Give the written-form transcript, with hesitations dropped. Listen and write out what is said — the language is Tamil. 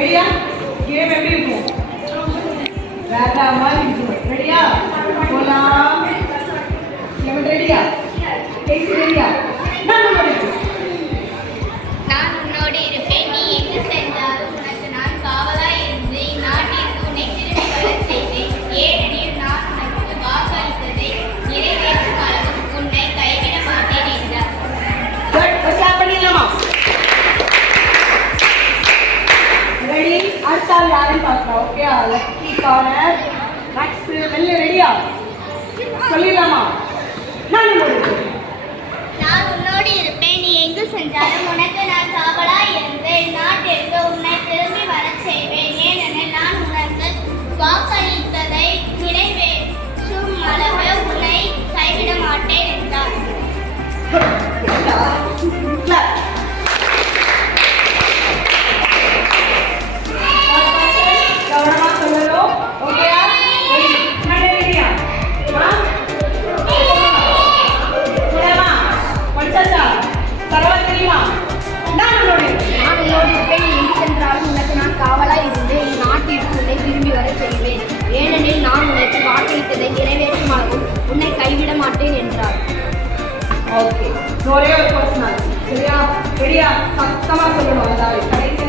ரெடியா? கேம் எப்படி இருக்கும்? வேற மாதிரி இருக்கும். ரெடியா? போலாம். எவன் ரெடியா? பேசி ரெடியா? நான் உன்னோடு இருப்பேன். நீ எங்கு சென்றாலும் உனக்கு நான் காவலாய் இருந்து இந்நாட்டிற்கு உன்னை திரும்பி வரச் செய்வேன். ஏனெனில் நான் உனக்கு வாக்களித்ததை நிறைவேற்றும் அளவும் உன்னை கைவிட மாட்டேன் என்றார். ரெடி? அடுத்த ஆள் யாருன்னு பார்க்கலாம். Okay, lucky corner. நெக்ஸ்ட் வெல்ல ரெடியா? சொல்லிடலாமா? நான் உன்னோடு இருப்பேன். நீ எங்கு சென்றாலும் உனக்கு நான் காவலாய் இருந்து இந்நாட்டிற்கு உன்னை திரும்பி வரச் செய்வேன். ஏனெனில் நான் உனக்கு வாக்களித்ததை நிறைவேற்றும் அளவு உன்னை கைவிட மாட்டேன் என்றார். கவனமா சொல்லணும். ஓகேயா? ரெடியா? படிச்சாச்சா? பரவா தெரியுமா? நான் உன்னோடு இருப்பேன். நீ எங்கு சென்றாலும் உனக்கு நான் காவலாய் இருந்து இந்நாட்டிற்கு உன்னை திரும்பி வரச் செய்வேன். ஏனெனில் நான் உனக்கு வாக்களித்ததை நிறைவேற்றும் அளவும் உன்னை கைவிட மாட்டேன் என்றார். ஓகே, ஒரே ஒரு பர்சனல். சரியா? ரெடியா? சத்தமா சொல்லணும். அதாவது கடைசி